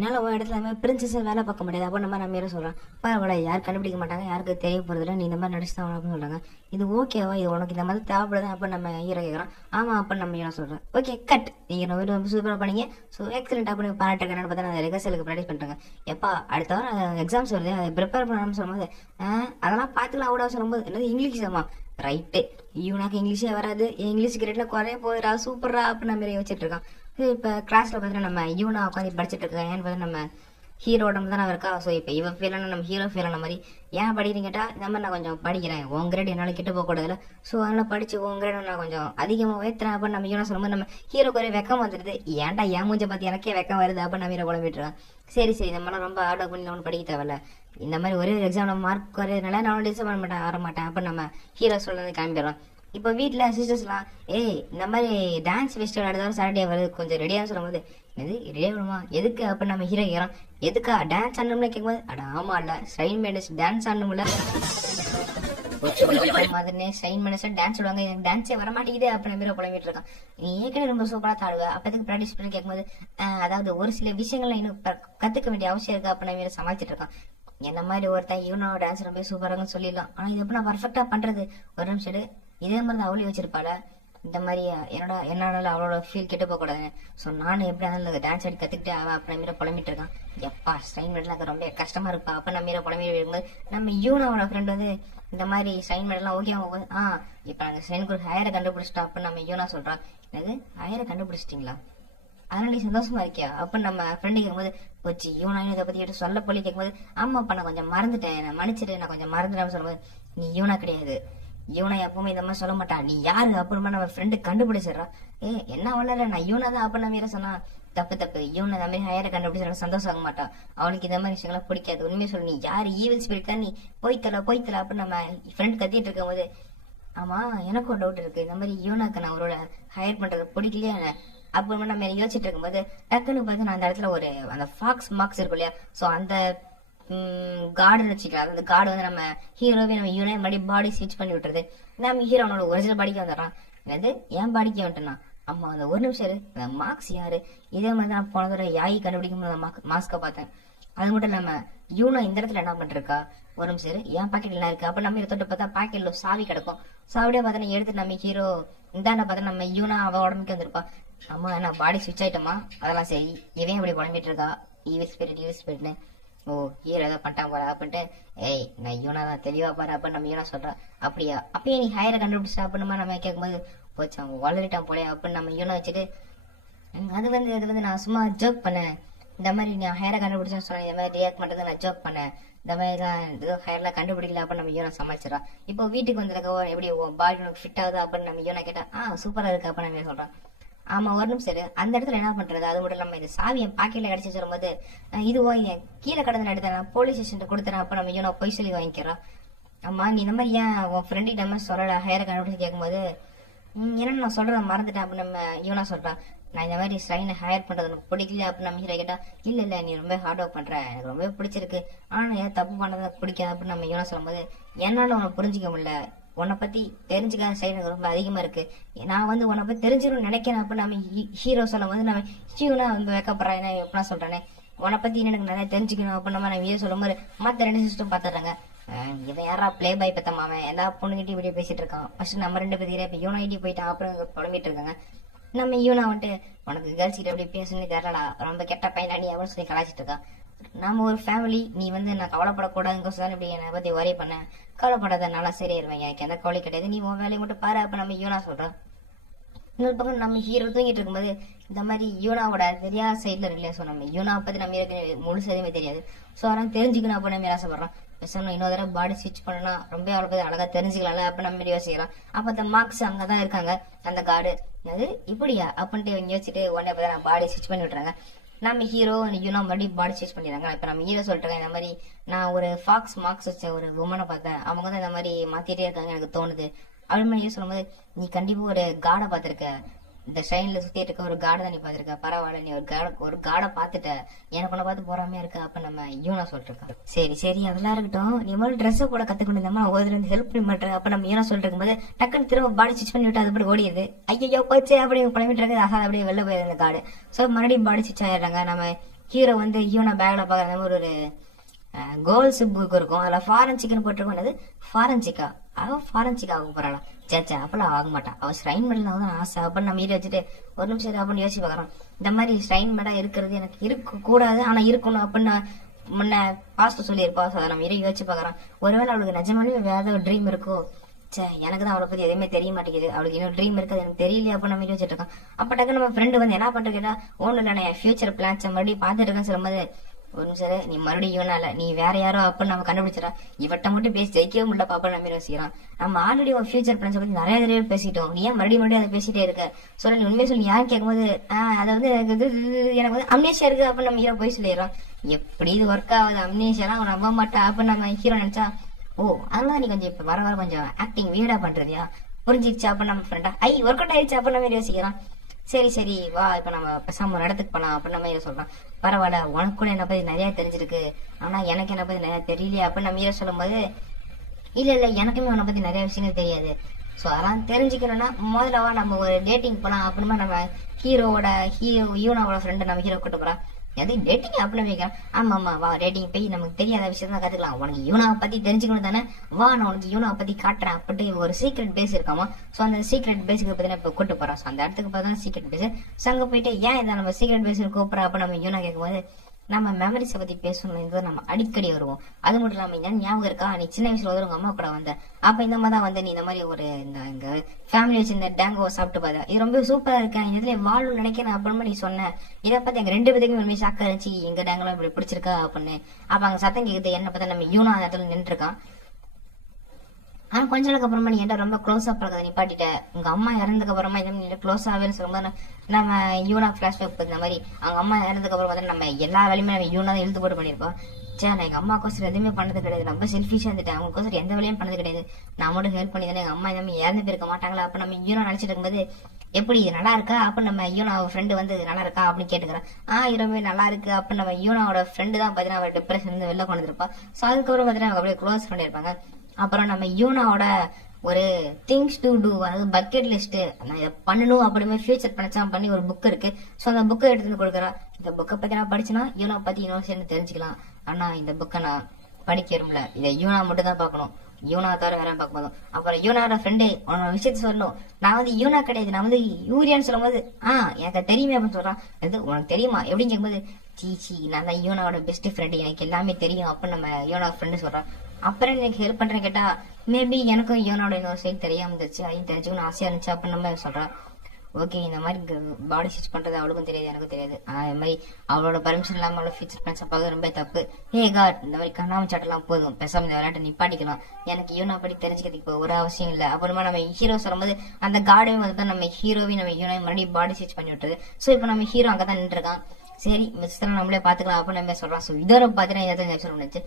என்னால் ஒரு இடத்துல பிரின்சஸை வேலை பார்க்க முடியாது அப்போ நம்ம ஹீரோ சொல்கிறேன். பரவாயில்ல, யார் கண்டுபிடிக்க மாட்டாங்க, யாருக்கு தெரிய போகிறதில்ல, நீ இந்த மாதிரி நடிச்சு தான் அப்படின்னு சொல்கிறாங்க. இது ஓகேவா, இது உனக்கு இந்த மாதிரி தேவைப்படுது அப்போ நம்ம ஹீரோ கேட்குறான். ஆமாம் அப்போ நம்ம ஹீரோ சொல்கிறேன். ஓகே கட், நீங்கள் ரொம்ப சூப்பராக பண்ணீங்க, ஸோ எக்ஸலெண்ட் அப்படின்னு பாராட்டுறேன்னு பார்த்தா நான் ரிகர்சலுக்கு ப்ராக்டிஸ் பண்ணுறேங்க. எப்பா அடுத்த வாரம் எக்ஸாம்ஸ் வருது, அதை ப்ரிப்பேர் பண்ணணும்னு சொல்லும்போது அதெல்லாம் பார்த்துக்கலாம் அவ்வளோ சொல்லும்போது என்னது இங்கிலீஷ் ரைட்டு, இவனுக்கு இங்கிலீஷே வராது, இங்கிலீஷ் கிரேட்டில் குறைய போகுதுரா சூப்பரா அப்படின்னு நம்ம வச்சுட்டு இருக்கான். இப்போ கிளாஸில் பார்த்தீங்கன்னா நம்ம யூனா உட்காந்து படிச்சுட்டு இருக்கேன். ஏன்னு பார்த்தா நம்ம ஹீரோட தான் இருக்கா. ஸோ இப்போ இவன் ஃபீலான நம்ம ஹீரோ ஃபீலான மாதிரி ஏன் படிக்கிறீங்க கேட்டால் இந்த மாதிரி நான் கொஞ்சம் படிக்கிறேன், உன் கிரேட் என்னால் கிட்ட போகக்கூடாதுல, ஸோ அதனால் படித்து உன் கிரேட் நான் கொஞ்சம் அதிகமாக ஏற்றுறேன் அப்படின்னு நம்ம யூனா சொல்லும்போது நம்ம ஹீரோக்கு ஒரு வெக்கம் வந்துடுது. ஏன்டா ஏன் மூஞ்ச பார்த்து எனக்கே வெக்கம் வருது அப்படின்னு நம்ம ஹீரோ குழம்பிட்டுருக்கேன். சரி சரி நம்மளாம் ரொம்ப ஹார்ட் ஒர்க் பண்ணி ஒன்றும் படிக்க தேவையில்ல, இந்த மாதிரி ஒரே எக்ஸாமில் மார்க் குறையதுனால நான் டிசைட் பண்ண மாட்டேன் வர மாட்டேன் அப்படின்னு நம்ம ஹீரோ சொல்லுறது காமிக்கிறோம். இப்போ வீட்டில் சிஸ்டர்ஸ்லாம் இந்த மாதிரி டான்ஸ் ஃபெஸ்டிவல் அடுத்த சாட்டர்டே வருது கொஞ்சம் ரெடியாக சொல்லும்போது எது ரெடியாக வருமா எதுக்கு அப்போ நம்ம ஹீரோ கேட்குறோம். எதுக்கா டான்ஸ் ஆடணும்னு கேட்கும்போது அட ஆமா இல்லை ஸ்டைன் மேடஸ் டான்ஸ் ஆடணும்ல மாதிரி ஸ்டைன் மேடஸ் டான்ஸ் விடுவாங்க, எனக்கு டான்ஸே வர மாட்டேங்குது அப்போ நம்ம புலம்பிட்டு இருக்கான். நீ ஏற்கனவே ரொம்ப சூப்பராக தாடுவ அப்போ எதுக்கு ப்ராக்டிஸ் பண்ணி கேட்கும்போது அதாவது ஒரு சில விஷயங்களை இன்னும் கற்றுக்க வேண்டிய அவசியம் இருக்கு அப்போ நம்ம சமாளிச்சுட்டு இருக்கான். என்ன மாதிரி ஒருத்தன் இவனோட டான்ஸ் ரொம்ப சூப்பராகன்னு சொல்லிடலாம், ஆனால் இது எப்படி நான் பர்ஃபெக்டாக பண்ணுறது ஒரு நிமிஷம் இதே மாதிரி தான் அவளி வச்சிருப்பாள இந்த மாதிரி என்னால அவளோட ஃபீல் கெட்டு போகக்கூடாது. ஸோ நானும் எப்படி இருந்தாலும் டான்ஸ் ஆடி கற்றுக்கிட்டு அவன் அப்போ நம்ம புலம்பிட்டு இருக்கான். எப்பா ஸ்டைன் மெடலாம் ரொம்ப கஷ்டமா இருப்பா அப்போ நம்ம புலம்பிட்டு இருக்கும்போது நம்ம யூனாவோட ஃப்ரெண்ட் இந்த மாதிரி ஸ்டைன் மெடலாம் ஓகே ஆகும்போது இப்போ நாங்கள் ஸ்டைனுக்கு ஒரு ஹையரை கண்டுபிடிச்சிட்டோம் அப்படின்னு நம்ம யூனா சொல்கிறான். என்னது ஹையரை கண்டுபிடிச்சிட்டிங்களா, அதனால நீ சந்தோஷமா இருக்கியா அப்படின்னு நம்ம ஃப்ரெண்டு கேட்கும்போது போச்சு யூனா இதை பற்றி சொல்ல போலி கேட்கும்போது ஆமாப்பா நான் கொஞ்சம் மறந்துட்டேன், நான் மன்னிச்சிட்டு நான் கொஞ்சம் மறந்துட்டேன்னு சொல்லும்போது நீ யூனா கிடையாது, யூனா எப்பவுமே இந்த மாதிரி சொல்ல மாட்டா, நீ யாரு அப்புறமா நம்ம ஃப்ரெண்டு கண்டுபிடிச்சிடறா. என்ன வளர நான் யூனா தான் அப்ப நம்ம சொன்னா தப்பு யூனா இந்த மாதிரி ஹையரை கண்டுபிடிச்சா சந்தோஷம் ஆக மாட்டா, அவளுக்கு இந்த மாதிரி விஷயங்கள்லாம் பிடிக்காது, உண்மையை சொல்லு நீ யாரு ஈவில் ஸ்பிரிட் தான், நீ போய்த்தல அப்படின்னு நம்ம ஃப்ரெண்ட் கத்திட்டு இருக்கும் போது ஆமா எனக்கும் ஒரு டவுட் இருக்கு, இந்த மாதிரி யூனாக்கு நான் அவரோட ஹையர் பண்றது பிடிக்கலையா அப்புறமா நம்ம யோசிச்சுட்டு இருக்கும்போது டக்குன்னு பார்த்து நான் அந்த இடத்துல ஒரு அந்த ஃபாக்ஸ் மார்க்ஸ் இருக்கும் இல்லையா, ஸோ அந்த கார்டுன்னு வச்சுக்கலாம், அந்த கார்டு நம்ம ஹீரோவே நம்ம யூனே மறுபடியும் பாடி ஸ்விட்ச் பண்ணி விட்டுறது, நம்ம ஹீரோனோட ஒரிஜினல் பாடிக்கு வந்துடுறான். என்னது ஏன் பாடிக்கு வந்துட்டுனா அம்மா அந்த ஒரு நிமிஷம் அந்த மார்க்ஸ் யாரு, இதே மாதிரி நான் போன தடவை யாயி கண்டுபிடிக்கும் போது மாஸ்கை பார்த்தேன். அது மட்டும் இல்லாம யூனா இந்த இடத்துல என்ன பண்ணிருக்கா ஒரு நிமிஷம் என் பாக்கெட்ல என்ன இருக்கு அப்ப நம்ம தொட்டு பார்த்தா பாக்கெட்ல சாவி கிடக்கும், சாவிடே பார்த்தா எடுத்து நம்ம ஹீரோ இந்தாண்ட பார்த்தா நம்ம யூனா அவ உடம்புக்கு வந்திருப்பா. அம்மா என்ன பாடி ஸ்விட்ச் ஆயிட்டோமா, அதெல்லாம் சரி இவன் அப்படி புலம்பிட்டு இருக்கா ஈவில் ஸ்பிரிட்னு, ஓ ஹீரோ ஏதாவது பண்ணிட்டான் போல அப்படின்ட்டு ஏய் நான் யூனா தான் தெளிவா பாரு அப்படின்னு நம்ம யூனா சொல்றான். அப்படியா அப்பயே நீ ஹையரை கண்டுபிடிச்சா அப்படின்னு நம்ம கேட்கும்போது போச்சு அவன் வளரிட்டான் போலே அப்படின்னு நம்ம யூனா வச்சுட்டு அது நான் சும்மா ஜோக் பண்ணேன், இந்த மாதிரி நான் ஹையரை கண்டுபிடிச்சேன்னு சொன்னேன், இந்த மாதிரி ரியாக்ட் பண்றது நான் ஜோக் பண்ணேன், இந்த மாதிரி தான் ஏதோ ஹையர்லாம் கண்டுபிடிக்கல அப்படின்னு நம்ம யூனா சமாளிச்சிடறான். இப்போ வீட்டுக்கு வந்திருக்கோ எப்படி பாடி உனக்கு ஃபிட் ஆகுது அப்படின்னு நம்ம யூனா கேட்டா சூப்பரா இருக்கு அப்படின்னு நம்ம சொல்றான். ஆமா ஒரு நிமிஷம் அந்த இடத்துல என்ன பண்றது, அது மட்டும் நம்ம இந்த சாவியை பாக்கெட்ல கிடைச்சி சொல்லும்போது இதுவோ கீழே கடந்து எடுத்தேன் போலீஸ் ஸ்டேஷன் கொடுத்துறேன் அப்ப நம்ம யூனா பொய் சொல்லி வாங்கிக்கிறோம். ஆமா நீ இந்த மாதிரி ஏன் உன் ஃப்ரெண்டு நம்ம சொல்லல ஹையரை கண்டுபிடிச்சு கேட்கும்போது ஏன்னா நான் சொல்றத மறந்துட்டேன் அப்படின்னு நம்ம யூனா சொல்றான். நான் இந்த மாதிரி ஸ்ட்ரைனை ஹையர் பண்றது எனக்கு பிடிக்கல அப்படின்னு நம்ம ஹீரோ கேட்டா இல்ல நீ ரொம்ப ஹார்ட் ஒர்க் பண்ற எனக்கு ரொம்ப பிடிச்சிருக்கு, ஆனா ஏன் தப்பு பண்ணதை பிடிக்காது அப்படின்னு நம்ம யூனா சொல்லும்போது என்னால உனக்கு புரிஞ்சிக்க முடியல, உன்னை பத்தி தெரிஞ்சுக்காத சைடு எனக்கு ரொம்ப அதிகமா இருக்கு, நான் உன்னை பத்தி தெரிஞ்சிடும் நினைக்கிறேன் அப்படின்னு நம்ம ஹீரோ சொல்லும் போது நம்ம ஹீரோனா வைக்கப்படுறேன் எப்படின்னா சொல்றேனே உன்னை பத்தி எனக்கு நிறைய தெரிஞ்சுக்கணும் அப்படின்னு நம்ம ஹீரோ சொல்லும் போது மத்த ரெண்டு சிஸ்டம் பாத்துறாங்க. இவன் யாரா பிளே பாய் பத்த மாவன் எல்லா பொண்ணுகிட்ட இப்படி பேசிட்டு இருக்கான், ஃபர்ஸ்ட் நம்ம ரெண்டு பேரும் இப்ப யூனா ஐடி போயிட்டான் அப்புறம் புலம்பிட்டு இருக்காங்க. நம்ம யூனா உனக்கு கேர்ள்ஸ் கிட்ட எப்படி பேசுன்னு தெரியலடா ரொம்ப கெட்ட பையனா நீ அப்படின்னு சொல்லி கலாச்சிட்டு இருக்கான். நம்ம ஒரு ஃபேமிலி நீ நான் கவலைப்படக்கூடாதுன்னு இப்படி என்னை பத்தி ஒரே பண்ண, கவலைப்படாத நல்லா சரியாயிருவேன் எனக்கு எந்த கவலை கிடையாது, நீ உன் வேலையை மட்டும் பாரு அப்ப நம்ம யூனா சொல்றோம். இன்னொரு பக்கம் நம்ம ஹீரோ தூங்கிட்டு இருக்கும்போது இந்த மாதிரி யூனாவோட தெரியாத சைட்ல இருக்கு, ஸோ நம்ம யூனாவை பத்தி நம்ம முழுசு எதுவுமே தெரியாது, ஸோ அதெல்லாம் தெரிஞ்சுக்கணும் அப்ப நம்ம ஆசைப்படுறோம். பேசணும் இன்னொரு தடவை பாடி ஸ்விட்ச் பண்ணா ரொம்ப அவளை பத்தி அழகா தெரிஞ்சுக்கலாம்ல அப்ப நம்ம யோசிக்கலாம். அப்ப அந்த மார்க்ஸ் அங்கதான் இருக்காங்க அந்த கார்டு அது இப்படியா அப்படின்ட்டு யோசிச்சுட்டு உடனே பார்த்தா பாடி ஸ்விட்ச் பண்ணி விட்டுறாங்க. நம்ம ஹீரோ யூனா மறுபடியும் பாடி சேஞ்ச் பண்ணிடுறாங்க. இப்ப நம்ம ஹீரோ சொல்லிட்டு இந்த மாதிரி நான் ஒரு ஃபாக்ஸ் மார்க்ஸ் வச்ச ஒரு உமனை பார்த்தேன், அவங்க தான் இந்த மாதிரி மாத்திட்டே இருக்காங்க எனக்கு தோணுது அப்படின்னு ஹீரோ சொல்லும்போது நீ கண்டிப்பா ஒரு காடை பாத்திருக்க, இந்த ஷைன்ல சுத்திட்டு இருக்க ஒரு காடை தான் நீ பாத்திருக்க, பரவாயில்ல நீ ஒரு காடை பாத்துட்ட எனக்கு உன்னை பார்த்து போறாமையா இருக்க அப்ப நம்ம யூனா சொல்லிட்டு இருக்கா. சரி அதெல்லாம் இருக்கட்டும், நீ மாதிரி ட்ரெஸ் கூட கத்துக்கணும் இந்த மாதிரி ஒரு ஹெல்ப் பண்ணி மாட்டேன் அப்ப நம்ம யூனா சொல்லிட்டு இருக்கும்போது டக்குன்னு திரும்ப பாடி ஸ்டிச் பண்ணி விட்டு அது படி ஓடிடுது. ஐயோ போச்சு அப்படி புலம்பிட்டு இருக்கு, அப்படியே வெளில போயிருது இந்த காடு. சோ மறுபடியும் பாடி ஸ்டிச் ஆயிடுறாங்க. நம்ம ஹீரோ வந்து யூனா பேக்ல பாக்குற மாதிரி ஒரு கோல்ஸ் புக் இருக்கும், அதுல ஃபாரன்சிக்னு போட்டிருக்கும். அது ஃபாரன்சிக்கா, அவன் ஃபாரன்சிக் ஆக போறாளா? சேச்சா அப்பெல்லாம் ஆக மாட்டான். அவன் ஸ்ட்ரைன் மெடல் தான் ஆசை அப்படின்னு நம்ம வச்சுட்டு ஒரு நிமிஷம் அப்படின்னு யோசிச்சு பாக்குறான். இந்த மாதிரி ஸ்ட்ரைன் மெடா இருக்கிறது எனக்கு இருக்க கூடாது, ஆனா இருக்கணும் அப்படின்னு முன்ன பாஸ்ட் சொல்லியிருப்பா. அதை நம்ம யோசிச்சு பாக்குறான். ஒருவேளை அவளுக்கு நிஜமாலுமே வேற ஏதாவது ட்ரீம் இருக்கோ? சே எனக்கு தான் அவளை பத்தி எதுவுமே தெரிய மாட்டேங்குது, அவளுக்கு இன்னும் ட்ரீம் இருக்குது எனக்கு தெரியல அப்படின்னு நம்ம யோசிச்சுட்டு இருக்கோம். அப்ப டக்கு நம்ம ஃப்ரெண்டு வந்து என்ன பண்றது கேட்டா, ஒண்ணு இல்லை நான் ஃபியூச்சர் பிளான்ஸ் மறுபடியும் பாத்துட்டு இருக்கேன்னு சொல்லும்போது, ஒரு நிமிஷம் நீ மறுபடியும் இவனா இல்ல நீ வேற யாரோ அப்படின்னு நம்ம கண்டுபிடிச்சிடா. இவட்ட மட்டும் பேசி ஜெயிக்கவே முடியல பாப்பா நம்ம யோசிக்கிறான். நம்ம ஆல்ரெடி ஒரு ஃபியூச்சர் பிளான்ஸ் பத்தி நிறைய தடவை பேசிட்டோம், நீ ஏன் மறுபடியும் அதை பேசிட்டே இருக்க? சொல்ல நீ உண்மையை சொல்லி யாரும் கேட்கும்போது அதை வந்து எனக்கு வந்து அம்னேஷியா இருக்கு அப்படின்னு நம்ம ஹீரோ போய் சொல்லிடுறோம். எப்படி இது ஒர்க் ஆகுது, அம்னேஷியெல்லாம் அவன் நம்ப மாட்டா அப்படின்னு நம்ம ஹீரோ நினைச்சா, ஓ அதனால நீ கொஞ்சம் இப்ப வர வர கொஞ்சம் ஆக்டிங் வீடா பண்றதியா, புரிஞ்சிருச்சு அப்படின்னு நம்ம ஃப்ரெண்டா ஒர்க் அவுட் ஆயிடுச்சு அப்படின்னு நம்ம யோசிக்கிறான். சரி சரி வா இப்ப நம்ம பேசாம ஒரு இடத்துக்கு போலாம் அப்படின்னு நம்ம ஹீரோ சொல்றான். பரவாயில்ல உனக்கு கூட என்ன பத்தி நிறைய தெரிஞ்சிருக்கு, ஆனா எனக்கு என்ன பத்தி நிறைய தெரியலையா அப்படின்னு நம்ம ஹீரோ சொல்லும் போது, இல்ல எனக்குமே உன்னை பத்தி நிறைய விஷயங்கள் தெரியாது, சோ அதெல்லாம் தெரிஞ்சுக்கணும்னா முதல்லவா நம்ம ஒரு டேட்டிங் போலாம் அப்படிமா நம்ம யூனாவோட ஃப்ரெண்டு நம்ம ஹீரோ கூட்டு போறான். அது டேட்டிங் அப்படின்னு வைக்கலாம். ஆமா ஆமா வா டேட்டிங் போய் நமக்கு தெரியாத விஷயம் தான் கத்துக்கலாம், உனக்கு யூனாவை பத்தி தெரிஞ்சுக்கணும் தானே, வா நான் உனக்கு யூனாவை பத்தி காட்டுறேன் அப்படின்ட்டு ஒரு சீக்ரெட் பேஸ் இருக்காமா. சோ அந்த சீக்ரெட் பேஸுக்கு பத்தி இப்ப கூட்டு போறோம். அந்த இடத்துக்கு பார்த்தா சீக்ரெட் பேஸ். சோ அங்க போயிட்டு ஏன் இதை நம்ம சீக்ரெட் பேஸ் கூப்பிடுறோம் அப்ப நம்ம யூனா கேட்கும்போது, நம்ம மெமரிஸை பத்தி பேசணும் நம்ம அடிக்கடி வருவோம். அது மட்டும் இல்லாம இந்த ஞாபகம் இருக்கா, நீ சின்ன வயசுல வந்து உங்க அம்மா கூட வந்த அப்ப இந்த மாதிரி தான் வந்து நீ இந்த மாதிரி ஒரு இந்த ஃபேமிலி வச்சு இந்த டேங்கோ சாப்பிட்டு பாரு, இது ரொம்ப சூப்பரா இருக்கேன், இதுல வாழும் நினைக்கிறேன் அப்படின்னு நீ சொன்ன. இதை பத்தி எங்க ரெண்டு பேருக்குமே உண்மையை ஷாக்கா இருந்துச்சு, எங்க டேங்கெல்லாம் இப்படி பிடிச்சிருக்கா அப்படின்னு. அப்ப அங்க சத்தம் கேக்குது, என்ன பார்த்தா நம்ம யூனா அந்த இடத்துல நின்று இருக்கான். ஆனா கொஞ்ச நாளுக்கு அப்புறமா நீ என்ன ரொம்ப க்ளோஸா பழக்கதை நிப்பாட்டிட்ட, உங்க அம்மா இறந்ததுக்கு அப்புறமா இந்த க்ளோஸ் ஆவேன்னு சொல்லும்போது நம்ம யூனா பிளாஷ்பேக் இந்த மாதிரி அவங்க அம்மா இறந்ததுக்கு அப்புறம் பார்த்தா நம்ம எல்லா வேலையுமே நம்ம யூனா தான் இழுத்து போட்டு பண்ணிருப்போம். சே நான் எங்க அம்மாக்கோசரம் எதுவுமே பண்ணது கிடையாது, ரொம்ப செல்ஃபிஷா இருந்துட்டேன், அவங்களுக்கோசரம் எந்த வேலையும் பண்ணது கிடையாது, நான் மட்டும் ஹெல்ப் பண்ணி தானே எங்க அம்மா எல்லாமே இறந்து போயிருக்க மாட்டாங்களா அப்ப நம்ம யூனா நினைச்சிட்டு இருக்கும்போது, எப்படி இது நல்லா இருக்கா அப்ப நம்ம யூனா ஃப்ரெண்டு வந்து நல்லா இருக்கா அப்படின்னு கேட்டுக்கிறேன். ரொம்ப நல்லா இருக்கு அப்ப நம்ம யூனாவோட ஃப்ரெண்டு தான் பாத்தீங்கன்னா அவர் டிப்ரெஷன் இருந்து வெளில கொண்டு இருப்பா. சோ அதுக்கப்புறம் பாத்தீங்கன்னா அவங்க அப்படியே க்ளோஸ் பண்ணிருப்பாங்க. அப்புறம் நம்ம யூனாவோட ஒரு திங்ஸ் டு டூ, அதாவது பக்கெட் லிஸ்ட், நான் இதை பண்ணணும் அப்படின்னு ஃபியூச்சர் பண்ணச்சா பண்ணி ஒரு புக் இருக்கு. சோ அந்த புக்கை எடுத்து வந்து கொடுக்குறா. இந்த புக்கை பத்தி நான் படிச்சுனா யூனா பத்தி இன்னொரு சேர்ந்து தெரிஞ்சுக்கலாம், ஆனா இந்த புக்கை நான் படிக்க விரும்பல, இதை யூனா மட்டும் தான் பார்க்கணும், யூனா தவிர வேற பார்க்க போதும். அப்புறம் யூனாவோட ஃப்ரெண்டு உன்னோட விஷயத்த சொல்லணும், நான் வந்து யூனா கிடையாது நான் வந்து யூரியான்னு சொல்லும் போது, எனக்கு தெரியுமே அப்படின்னு சொல்றான். அது உனக்கு தெரியுமா எப்படின்னு கேட்கும்போது, சீச்சி நான் தான் யூனாவோட பெஸ்ட் ஃப்ரெண்டு, எனக்கு எல்லாமே தெரியும் அப்படின்னு நம்ம யூனா ஃப்ரெண்டு சொல்றான். அப்புறம் எனக்கு ஹெல்ப் பண்றேன்னு கேட்டா, மேபி எனக்கும் யூனோட இன்னொரு சைடு தெரியாம இருந்துச்சு, அதையும் தெரிஞ்சுக்கணும் ஆசையா இருந்துச்சு அப்படின்னு நம்ம சொல்றான். ஓகே இந்த மாதிரி பாடி ஸ்டிச் பண்றது அவளுக்கும் தெரியாது எனக்கும் தெரியாது, அது மாதிரி அவளோட பர்மிஷன் இல்லாம அவளோட ஃபியூச்சர் பிளான்ஸ் பார்க்க ரொம்ப தப்பு. ஹே காட் இந்த மாதிரி கண்ணாம சாட்டெல்லாம் போதும், பேசாம இந்த விளையாட்டை நிப்பாட்டிக்கலாம், எனக்கு யூனா படி தெரிஞ்சுக்கிறதுக்கு இப்போ ஒரு அவசியம் இல்லை. அப்புறமா நம்ம ஹீரோ சொல்லும்போது அந்த கார்டையும் வந்து நம்ம ஹீரோவையும் நம்ம யூனோ மறுபடியும் பாடி ஸ்டிச் பண்ணி விட்டுறது. சோ இப்போ நம்ம ஹீரோ அங்கதான் நின்று இருக்கான். சரி மிஸ்டர் நம்மளே பாத்துக்கலாம் அப்படின்னு நம்ம சொல்றான். சோ இதோட பாத்தீங்கன்னா 25 நிமிஷம் முடிஞ்சு.